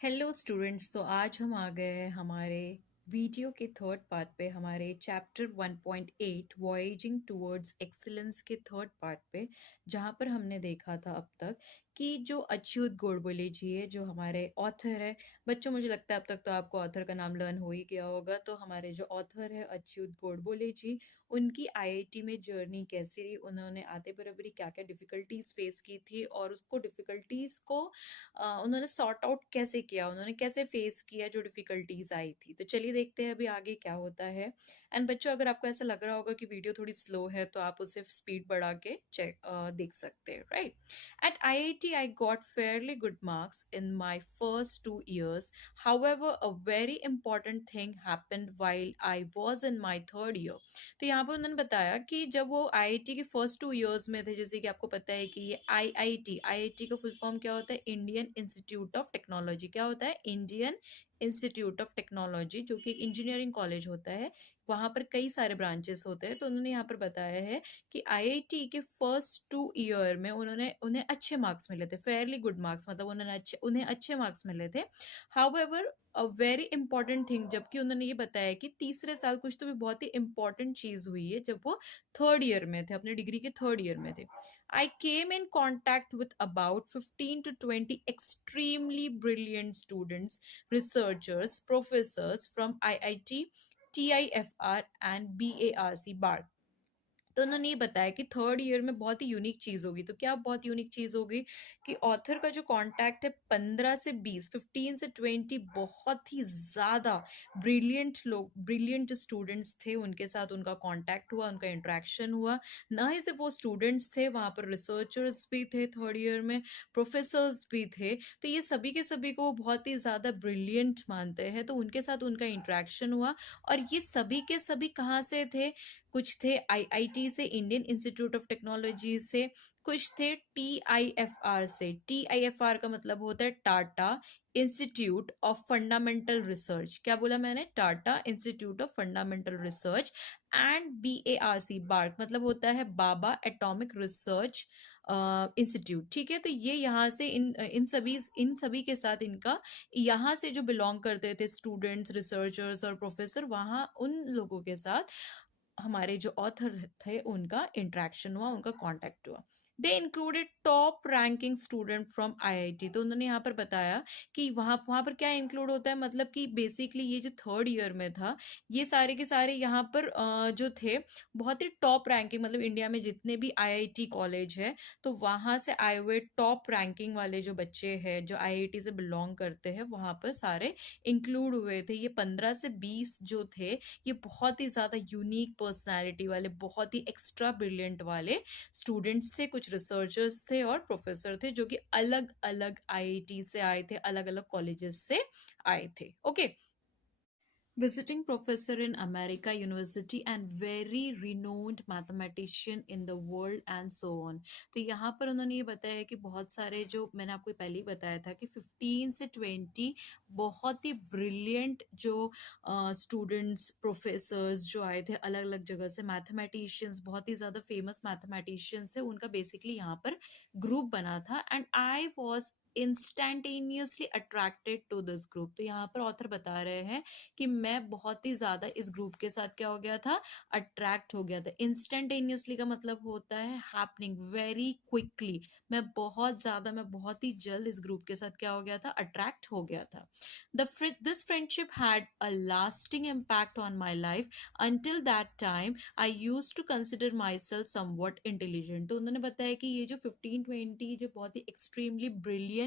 Hello students. तो आज हम आ गए हैं हमारे वीडियो के थर्ड पार्ट पे, हमारे चैप्टर 1.8 वॉयेजिंग टुवर्ड्स एक्सीलेंस के थर्ड पार्ट पे, जहाँ पर हमने देखा था अब तक कि जो अच्युत गोडबोले जी है, जो हमारे ऑथर है। बच्चों, मुझे लगता है अब तक तो आपको ऑथर का नाम लर्न हो ही गया होगा। तो हमारे जो ऑथर है अच्युत गोडबोले जी, उनकी आईआईटी में जर्नी कैसी रही, उन्होंने आते बराबरी क्या क्या डिफ़िकल्टीज फेस की थी और उसको डिफ़िकल्टीज को उन्होंने सॉर्ट आउट कैसे किया, उन्होंने कैसे फेस किया जो डिफिकल्टीज आई थी। तो चलिए देखते हैं अभी आगे क्या होता है। एंड बच्चों, अगर आपको ऐसा लग रहा होगा कि वीडियो थोड़ी स्लो है तो आप उसे स्पीड बढ़ा के चेक देख सकते हैं, right. At IIT I got fairly good marks in my first 2 years. However, a very important thing happened while I was in my third year. तो यहाँ पर उन्होंने बताया कि जब वो आईआईटी के फर्स्ट 2 इयर्स में थे, जैसे कि आपको पता है कि ये आईआईटी का फुल फॉर्म क्या होता है? Indian institute of technology. क्या होता है? इंडियन इंस्टीट्यूट ऑफ टेक्नोलॉजी, जो कि एक इंजीनियरिंग कॉलेज होता है। वहाँ पर कई सारे ब्रांचेस होते हैं। तो उन्होंने यहाँ पर बताया है कि आईआईटी के फर्स्ट 2 ईयर में उन्हें अच्छे मार्क्स मिले थे, फेयरली गुड मार्क्स, मतलब उन्हें अच्छे मार्क्स मिले थे। However, a very important thing, जबकि उन्होंने ये बताया कि तीसरे साल कुछ तो भी बहुत ही इंपॉर्टेंट चीज हुई है जब वो थर्ड ईयर में थे, अपने डिग्री के थर्ड ईयर में थे। I came in contact with about 15 to 20 extremely brilliant students, researchers, professors from IIT, TIFR and BARC BARC। तो उन्होंने ये बताया कि थर्ड ईयर में बहुत ही यूनिक चीज होगी। तो क्या बहुत यूनिक चीज होगी कि ऑथर का जो कांटेक्ट है 15 से 20, 15 से 20 बहुत ही ज्यादा ब्रिलियंट स्टूडेंट्स थे, उनके साथ उनका कांटेक्ट हुआ, उनका इंटरेक्शन हुआ। ना ही सिर्फ वो स्टूडेंट्स थे, वहां पर रिसर्चर्स भी थे, थर्ड ईयर में प्रोफेसर्स भी थे। तो ये सभी के सभी को बहुत ही ज्यादा ब्रिलियंट मानते हैं, तो उनके साथ उनका इंटरेक्शन हुआ। और ये सभी के सभी कहाँ से थे? कुछ थे आईआईटी से, इंडियन इंस्टीट्यूट ऑफ टेक्नोलॉजी से, कुछ थे टीआईएफआर से। टीआईएफआर का मतलब होता है Tata institute of fundamental research. क्या बोला मैंने? Tata institute of fundamental research. And BARC, BARC मतलब होता है बाबा एटॉमिक रिसर्च इंस्टीट्यूट। ठीक है, तो ये यहाँ से इन सभी के साथ इनका, यहाँ से जो बिलोंग करते थे स्टूडेंट्स, रिसर्चर्स और प्रोफेसर, वहाँ उन लोगों के साथ हमारे जो ऑथर थे उनका इंटरेक्शन हुआ, उनका कांटेक्ट हुआ। They included top ranking student from IIT. तो उन्होंने यहाँ पर बताया कि वहाँ वहाँ पर क्या इंक्लूड होता है, मतलब कि बेसिकली ये जो थर्ड ईयर में था, ये सारे के सारे यहाँ पर जो थे बहुत ही टॉप रैंकिंग, मतलब इंडिया में जितने भी आईआईटी कॉलेज है, तो वहाँ से आए हुए टॉप रैंकिंग वाले जो बच्चे हैं, जो आईआईटी से बिलोंग करते हैं, वहाँ पर सारे इंक्लूड हुए थे। ये 15 से 20 जो थे, ये बहुत ही ज़्यादा यूनिक पर्सनालिटी वाले, बहुत ही एक्स्ट्रा ब्रिलियंट वाले स्टूडेंट्स थे, कुछ रिसर्चर्स थे और प्रोफेसर थे, जो कि अलग अलग आईआईटी से आए थे, अलग अलग कॉलेजेस से आए थे। Okay. Visiting professor in America University and very renowned mathematician in the world and so on। तो यहाँ पर उन्होंने ये बताया कि बहुत सारे, जो मैंने आपको पहले ही बताया था कि 15 से 20 बहुत ही ब्रिलियंट जो स्टूडेंट्स, प्रोफेसर्स जो आए थे अलग अलग जगह से, मैथमेटिशियंस, बहुत ही ज़्यादा फेमस मैथमेटिशियंस है, उनका बेसिकली यहाँ पर ग्रुप बना था। And I was instantaneously attracted to this group. तो यहाँ पर ऑथर बता रहे हैं कि मैं बहुत ही ज्यादा इस ग्रुप के साथ क्या हो गया था? अट्रैक्ट हो गया था। इंस्टेंटेनियसली का मतलब होता है हैपनिंग वेरी क्विकली। मैं बहुत ही जल्द इस ग्रुप के साथ क्या हो गया था? अट्रैक्ट हो गया था। This friendship had a lasting impact on my life. Until that time I use to consider myself somewhat intelligent. तो उन्होंने बताया कि ये जो 15-20 जो बहुत ही एक्सट्रीमली ब्रिलियंट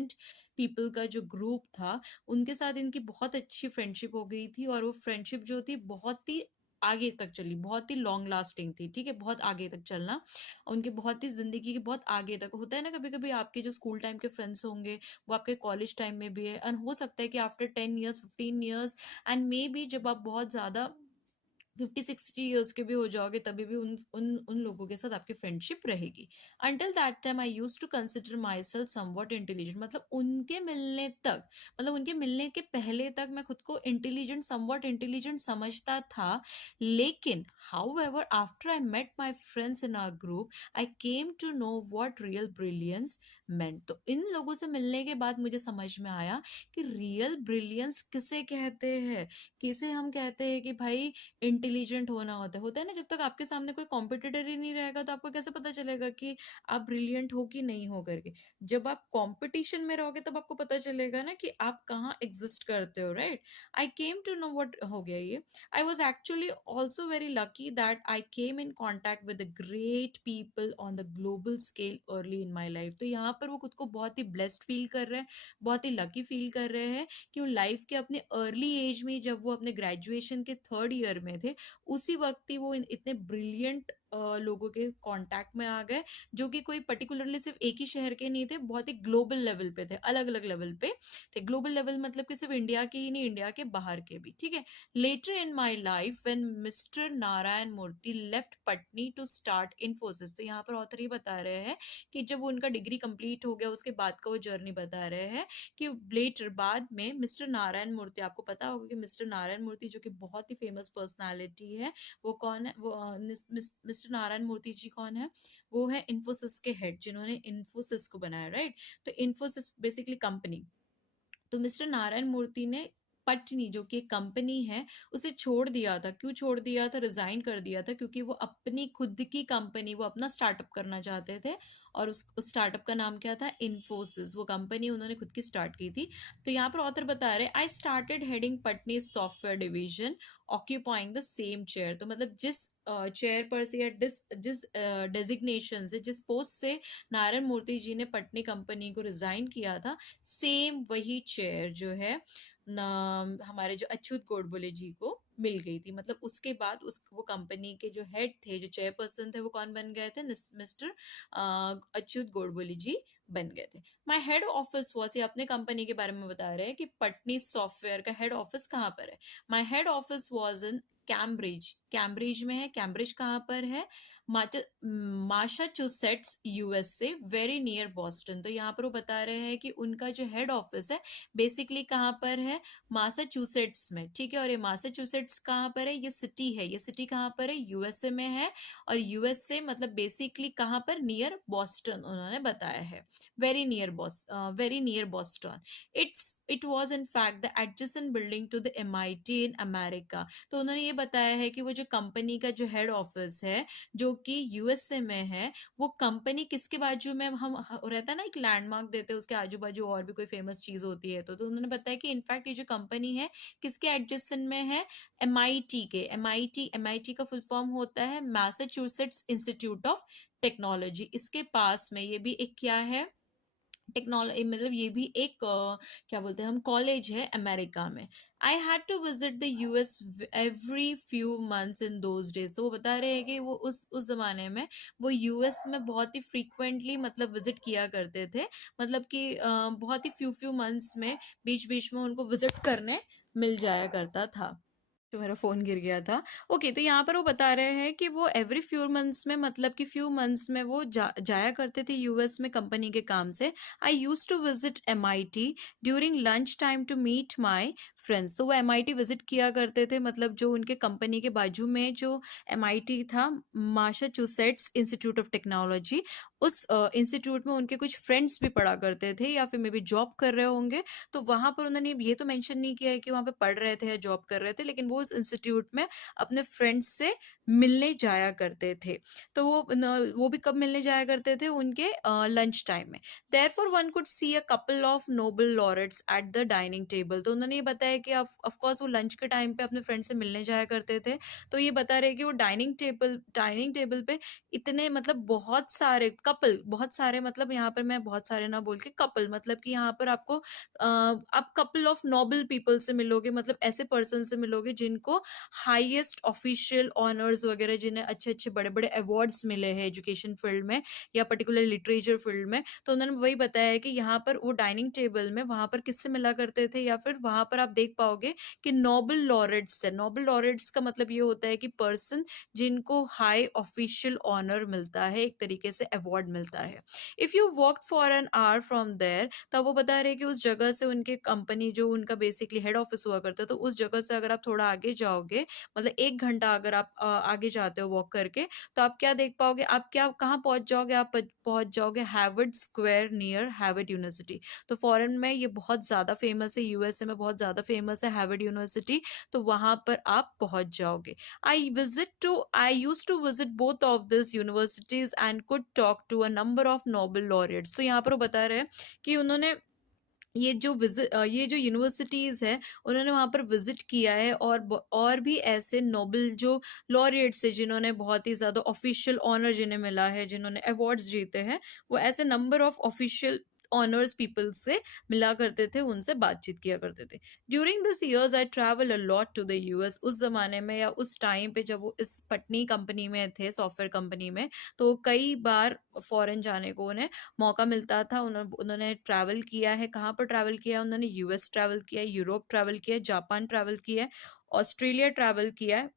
पीपल का जो ग्रुप था, उनके साथ इनकी बहुत अच्छी फ्रेंडशिप हो गई थी। और वो फ्रेंडशिप जो थी बहुत ही आगे तक चली, बहुत ही लॉन्ग लास्टिंग थी। ठीक है, बहुत आगे तक चलना, उनके बहुत ही जिंदगी के बहुत आगे तक होता है ना। कभी कभी आपके जो स्कूल टाइम के फ्रेंड्स होंगे, वो आपके कॉलेज टाइम में भी है, एंड हो सकता है कि after 10 years, 15 years, and may be जब आप बहुत ज्यादा 50-60 ईयर्स के भी हो जाओगे, तभी भी उन उन उन लोगों के साथ आपकी फ्रेंडशिप रहेगी। Until that time I use to consider myself somewhat intelligent. मतलब उनके मिलने तक, मतलब उनके मिलने के पहले तक मैं खुद को इंटेलिजेंट, समवट इंटेलिजेंट समझता था। लेकिन however after I met my friends in our group, I came to know what real brilliance meant. तो इन लोगों से मिलने के बाद मुझे समझ में आया कि रियल ब्रिलियंस किसे कहते हैं, किसे हम कहते हैं कि भाई इंटेलिजेंट होता है ना। जब तक आपके सामने कोई कॉम्पिटिटर ही नहीं रहेगा तो आपको कैसे पता चलेगा कि आप ब्रिलियंट हो कि नहीं हो करके। जब आप कंपटीशन में रहोगे तब आपको पता चलेगा ना कि आप कहाँ एग्जिस्ट करते हो, right. I came to know what हो गया ये। I was actually also very lucky that I came in contact with the great people on the global scale early in my life। तो यहाँ पर वो खुद को बहुत ही ब्लेस्ड फील कर रहे हैं, बहुत ही लकी फील कर रहे हैं कि वो लाइफ के अपने अर्ली एज में, जब वो अपने ग्रेजुएशन के थर्ड ईयर में थे, उसी वक्त ही वो इतने ब्रिलियंट लोगों के कांटेक्ट में आ गए, जो कि कोई पर्टिकुलरली सिर्फ एक ही शहर के नहीं थे, बहुत ही ग्लोबल लेवल पे थे, अलग अलग लेवल पे थे। ग्लोबल लेवल मतलब कि सिर्फ इंडिया के ही नहीं, इंडिया के बाहर के भी, ठीक है। Later in my life, when Mr. Narayan Murthy left Patni to start Infosys, तो यहाँ पर ऑथर ये बता रहे हैं कि जब उनका डिग्री कंप्लीट हो गया उसके बाद का वो जर्नी बता रहे हैं कि लेटर बाद में मिस्टर नारायण मूर्ति, आपको पता होगा कि मिस्टर नारायण मूर्ति जो कि बहुत ही फेमस पर्सनालिटी है, वो कौन है, वो मिस्टर नारायण मूर्ति जी कौन है, वो है इन्फोसिस के हेड, जिन्होंने इन्फोसिस को बनाया, राइट। तो इन्फोसिस बेसिकली कंपनी। तो मिस्टर नारायण मूर्ति ने पटनी जो कि एक कंपनी है उसे छोड़ दिया था। क्यों छोड़ दिया था, रिजाइन कर दिया था, क्योंकि वो अपनी खुद की कंपनी, वो अपना स्टार्टअप करना चाहते थे। और उस स्टार्टअप का नाम क्या था, इन्फोसिस। वो कंपनी उन्होंने खुद की स्टार्ट की थी। तो यहाँ पर ऑथर बता रहे, I started heading Patni software division occupying the same chair. तो मतलब जिस चेयर पर से या जिस डेजिग्नेशन से, जिस पोस्ट से नारायण मूर्ति जी ने पटनी कंपनी को रिजाइन किया था, सेम वही चेयर जो है हमारे जो अच्युत गोडबोले जी को मिल गई थी। मतलब उसके बाद उस वो कंपनी के जो हेड थे, जो चेयरपर्सन थे, वो कौन बन गए थे, मिस्टर अच्युत गोडबोले जी बन गए थे। माई हेड ऑफिस वॉज, ये अपने कंपनी के बारे में बता रहे हैं कि पटनी सॉफ्टवेयर का हेड ऑफिस कहाँ पर है। My head office was in Cambridge, Cambridge में है। कैम्ब्रिज कहाँ पर है, Massachusetts USA, very near Boston. तो यहाँ पर वो बता रहे हैं कि उनका जो हेड ऑफिस है बेसिकली कहाँ पर है, मासाचुसेट्स में, ठीक है। और ये मासाचुसेट्स कहाँ पर है, ये सिटी है, ये सिटी कहाँ पर है, यूएसए में है। और यूएसए मतलब बेसिकली कहाँ पर, नियर बॉस्टन उन्होंने बताया है, very near Boston. It was in fact the adjacent building to the MIT in America. तो उन्होंने ये बताया है कि वो जो कंपनी का जो हेड ऑफिस है जो कि यूएसए में है, वो कंपनी किसके बाजू में, हम रहता है ना एक लैंडमार्क देते हैं, उसके आजू बाजू और भी कोई फेमस चीज होती है, तो उन्होंने बताया कि इनफैक्ट ये जो कंपनी है किसके एडजेसेंट में है, एमआईटी के। एमआईटी का फुल फॉर्म होता है मैसाचुसेट्स इंस्टीट्यूट ऑफ टेक्नोलॉजी। इसके पास में ये भी एक क्या है, टेक्नोलॉजी, मतलब ये भी एक क्या बोलते हैं हम, कॉलेज है अमेरिका में। I had to visit the US every few months in those days. तो वो बता रहे हैं कि वो उस जमाने में वो यूएस में बहुत ही फ्रीक्वेंटली मतलब विजिट किया करते थे। मतलब कि बहुत ही फ्यू फ्यू मंथ्स में बीच बीच में उनको विजिट करने मिल जाया करता था। तो मेरा फोन गिर गया था। ओके, तो यहाँ पर वो बता रहे हैं कि वो एवरी फ्यू मंथ्स में, मतलब कि फ्यू मंथ्स में वो जाया करते थे यूएस में कंपनी के काम से। I use to visit MIT during lunch time to meet my friends. तो वो एमआईटी विजिट किया करते थे, मतलब जो उनके कंपनी के बाजू में जो एमआईटी था, मासाचुसेट्स इंस्टीट्यूट ऑफ टेक्नोलॉजी, उस इंस्टीट्यूट में उनके कुछ फ्रेंड्स भी पढ़ा करते थे या फिर मे बी जॉब कर रहे होंगे। तो वहां पर उन्होंने ये तो मेंशन नहीं किया है कि वहां पे पढ़ रहे थे या जॉब कर रहे थे, लेकिन वो उस इंस्टीट्यूट में अपने फ्रेंड्स से मिलने जाया करते थे। तो वो भी कब मिलने जाया करते थे, उनके लंच टाइम में। Therefore one could see a couple of noble laureates at the dining table. तो उन्होंने ये बताया कि ऑफ कोर्स वो लंच के टाइम पे अपने फ्रेंड से मिलने जाया करते थे। तो ये बता रहे कि वो डाइनिंग टेबल पे इतने, मतलब बहुत सारे कपल, बहुत सारे, मतलब यहाँ पर मैं बहुत सारे ना बोल के कपल, मतलब कि यहाँ पर आपको आप कपल ऑफ नोबल पीपल से मिलोगे, मतलब ऐसे पर्सन से मिलोगे जिनको हाईएस्ट ऑफिशियल ऑनर्स वगैरह, जिन्हें अच्छे अच्छे बड़े बड़े अवार्ड्स मिले हैं एजुकेशन फील्ड में या पर्टिकुलर लिटरेचर फील्ड में। तो उन्होंने वही बताया है कि यहाँ पर वो डाइनिंग टेबल में वहां पर किससे मिला करते थे, या फिर वहां पर आप देख पाओगे कि नोबल लॉरेट्स है। नोबल लॉरेट्स का मतलब ये होता है कि पर्सन जिनको हाई ऑफिशियल ऑनर मिलता है, एक तरीके से अवार्ड अवार्ड मिलता है। If you worked for an hour from there, तब वो बता रहे हैं कि उस जगह से उनके कंपनी जो उनका बेसिकली हेड ऑफिस हुआ करता है, तो उस जगह से अगर आप थोड़ा आगे जाओगे, मतलब 1 घंटा अगर आप आगे जाते हो वॉक करके, तो आप क्या देख पाओगे, आप क्या कहाँ पहुँच जाओगे, आप पहुँच जाओगे Howard square near Howard university. तो फॉरेन में ये बहुत ज़्यादा फेमस है, यूएसए में बहुत ज़्यादा फेमस है हैवर्ड यूनिवर्सिटी, तो वहाँ पर आप पहुँच जाओगे। I used to visit both of these universities and could talk to a number of Nobel laureates. तो यहाँ पर वो बता रहे हैं कि उन्होंने ये जो यूनिवर्सिटीज़ है, उन्होंने वहाँ पर विजिट किया है, और भी ऐसे नोबेल जो लॉरेट्स हैं, जिन्होंने बहुत ही ज़्यादा ऑफिशियल ऑनर जिन्हें मिला है, जिन्होंने अवार्ड्स जीते हैं, वो ऐसे number of official honours people से मिला करते थे, उनसे बातचीत किया करते थे। During this years I travel a lot to the US. उस ज़माने में या उस टाइम पे जब वो इस पटनी कंपनी में थे, सॉफ्टवेयर कंपनी में, तो कई बार फॉरेन जाने को उन्हें मौका मिलता था। उन्होंने ट्रैवल किया है, कहाँ पर ट्रैवल किया है उन्होंने, यूएस ट्रैवल किया है, यूरोप ट्रैवल किया है, जापान ट्रैवल किया है, ऑस्ट्रेलिया ट्रैवल किया है,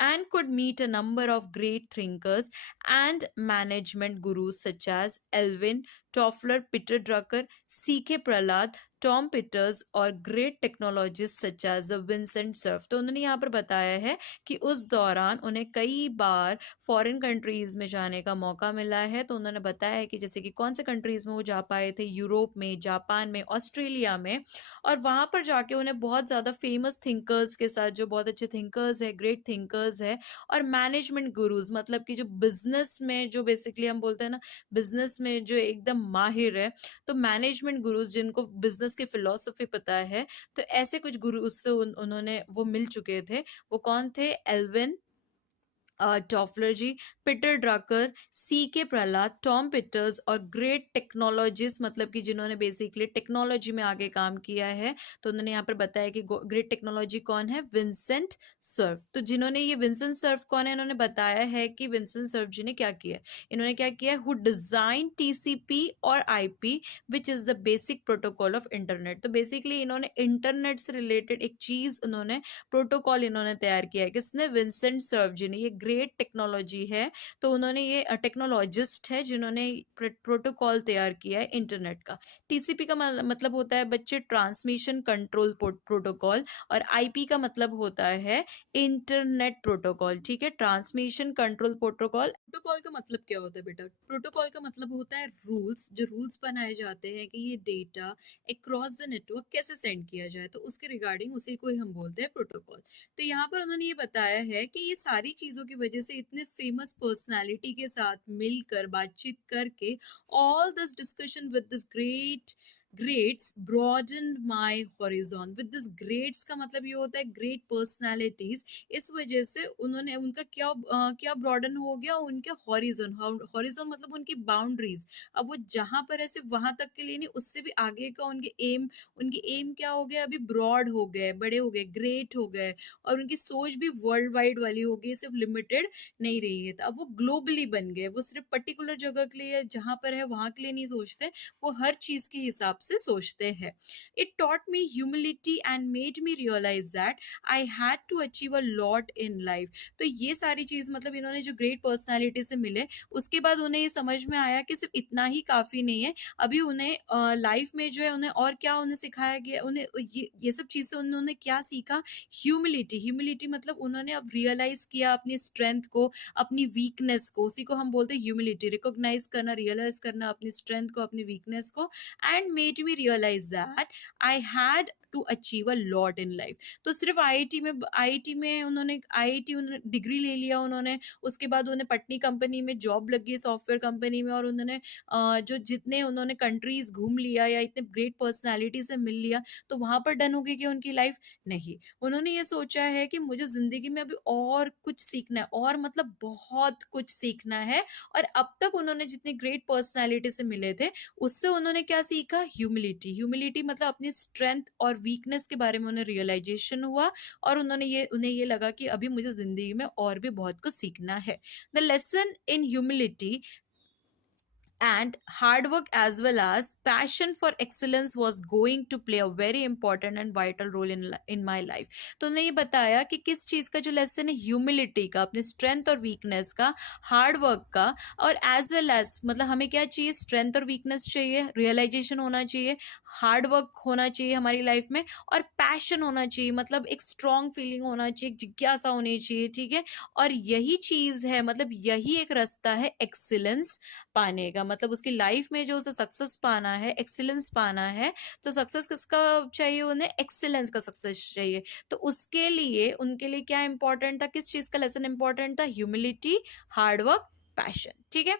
and could meet a number of great thinkers and management gurus such as Elvin Toffler, Peter Drucker, C.K. Prahlad, Tom Peters और great technologist such as Vincent Cerf. तो उन्होंने यहाँ पर बताया है कि उस दौरान उन्हें कई बार फॉरेन कंट्रीज में जाने का मौका मिला है। तो उन्होंने बताया है कि जैसे कि कौन से कंट्रीज में वो जा पाए थे, यूरोप में, जापान में, ऑस्ट्रेलिया में, और वहाँ पर जाके उन्हें बहुत ज़्यादा फेमस थिंकर्स के साथ, जो बहुत अच्छे थिंकर्स है, ग्रेट थिंकर्स है, और मैनेजमेंट गुरुज, मतलब कि जो बिजनेस में, जो बेसिकली हम बोलते हैं ना, बिजनेस में जो एकदम माहिर है, तो मैनेजमेंट गुरुज जिनको बिजनेस की फिलोसफी पता है, तो ऐसे कुछ गुरु उससे उन्होंने वो मिल चुके थे। वो कौन थे? एल्विन टॉफलर जी, पीटर ड्रकर, सी के प्रहलाद, टॉम पीटर्स, और ग्रेट टेक्नोलॉजिस्ट, मतलब कि जिन्होंने बेसिकली टेक्नोलॉजी में आगे काम किया है। तो उन्होंने यहाँ पर बताया कि ग्रेट टेक्नोलॉजी कौन है? Vincent Cerf. तो जिन्होंने ये विंसेंट सर्फ कौन है, इन्होंने बताया है कि विंसेंट सर्फ जी ने क्या किया है। इन्होंने क्या किया है? हु डिजाइन टीसीपी और IP which is the basic protocol of internet. तो बेसिकली इन्होंने इंटरनेट से रिलेटेड एक चीज, उन्होंने प्रोटोकॉल इन्होंने तैयार किया है। किसने? विंसेंट सर्फ जी ने। ये ग्रेट टेक्नोलॉजी है, तो उन्होंने ये टेक्नोलॉजिस्ट है जिन्होंने प्रोटोकॉल तैयार किया है इंटरनेट का। टीसीपी का मतलब होता है बच्चे ट्रांसमिशन कंट्रोल प्रोटोकॉल, और आईपी का मतलब होता है इंटरनेट प्रोटोकॉल। ठीक है, ट्रांसमिशन कंट्रोल प्रोटोकॉल। प्रोटोकॉल का मतलब क्या होता है बेटा? प्रोटोकॉल का मतलब होता है रूल्स, जो रूल्स बनाए जाते हैं कि ये डेटा अक्रॉस द नेटवर्क कैसे सेंड किया जाए, तो उसके रिगार्डिंग उसी को ही हम बोलते हैं प्रोटोकॉल। तो यहाँ पर उन्होंने ये बताया है कि ये सारी चीज़ों की वजह से इतने फेमस पर्सनालिटी के साथ मिलकर बातचीत करके, all this discussion with this greats broadened my horizon। with this greats का मतलब ये होता है ग्रेट पर्सनालिटीज। इस वजह से उन्होंने उनका क्या ब्रॉडन हो गया? उनके हॉरिजन। हॉरिजन मतलब उनकी बाउंड्रीज। अब वो जहां पर है सिर्फ वहां तक के लिए नहीं, उससे भी आगे का उनकी एम क्या हो गया? अभी ब्रॉड हो गए, बड़े हो गए, ग्रेट हो गए, और उनकी सोच भी वर्ल्ड वाइड वाली हो गई, सिर्फ लिमिटेड नहीं रही है। तो अब वो ग्लोबली बन गए, वो सिर्फ पर्टिकुलर जगह के लिए, जहां पर है वहां के लिए नहीं सोचते, वो हर चीज के हिसाब से सोचते हैं। It taught me humility and made me realise that I had to achieve a lot in life. तो ये सारी चीज, मतलब इन्होंने जो ग्रेट पर्सनालिटी से मिले, उसके बाद उन्हें ये समझ में आया कि सिर्फ इतना ही काफी नहीं है, अभी उन्हें लाइफ में जो है उन्हें और क्या उन्हें सिखाया गया, उन्हें ये सब चीजें उन्होंने क्या सीखा? ह्यूमिलिटी। ह्यूमिलिटी मतलब उन्होंने अब रियलाइज किया अपनी स्ट्रेंथ को, अपनी वीकनेस को, उसी को हम बोलते हैं ह्यूमिलिटी। रिकॉग्नाइज करना, रियलाइज करना अपनी स्ट्रेंथ को, अपनी वीकनेस को, and made me realise that I had to achieve a lot in life. तो सिर्फ आईआईटी में उन्होंने डिग्री ले लिया उन्होंने, उसके बाद उन्हें पटनी कंपनी में जॉब लगी, सॉफ्टवेयर कंपनी में, और उन्होंने जो जितने उन्होंने कंट्रीज घूम लिया या इतने ग्रेट पर्सनालिटी से मिल लिया, तो वहां पर डन हो गई कि उनकी लाइफ? नहीं, उन्होंने ये सोचा है कि मुझे जिंदगी में अभी और कुछ सीखना है, और मतलब बहुत कुछ सीखना है। और अब तक उन्होंने जितनी ग्रेट पर्सनालिटी से मिले थे, उससे उन्होंने क्या सीखा? ह्यूमिलिटी। ह्यूमिलिटी मतलब अपनी स्ट्रेंथ और वीकनेस के बारे में उन्हें रियलाइजेशन हुआ, और उन्हें ये लगा कि अभी मुझे जिंदगी में और भी बहुत कुछ सीखना है। The lesson in humility and hard work as well as passion for excellence was going to play a very important and vital role in my life. तो उन्होंने ये बताया कि किस चीज़ का जो लेसन है, ह्यूमिलिटी का, अपने स्ट्रेंथ और वीकनेस का, हार्ड वर्क का, और एज वेल एज मतलब हमें क्या चाहिए, स्ट्रेंथ और वीकनेस चाहिए, रियलाइजेशन होना चाहिए, हार्ड वर्क होना चाहिए हमारी लाइफ में, और पैशन होना चाहिए, मतलब एक स्ट्रॉन्ग फीलिंग होना चाहिए, जिज्ञासा होनी चाहिए, ठीक है। और यही चीज़ है, मतलब यही एक रास्ता है एक्सीलेंस पाने का, मतलब उसकी लाइफ में जो उसे सक्सेस पाना है, एक्सीलेंस पाना है, तो सक्सेस किसका चाहिए, उन्हें एक्सीलेंस का सक्सेस चाहिए। तो उसके लिए उनके लिए क्या इंपॉर्टेंट था, किस चीज का लेसन इंपॉर्टेंट था, ह्यूमिलिटी, हार्ड वर्क, पैशन, ठीक है।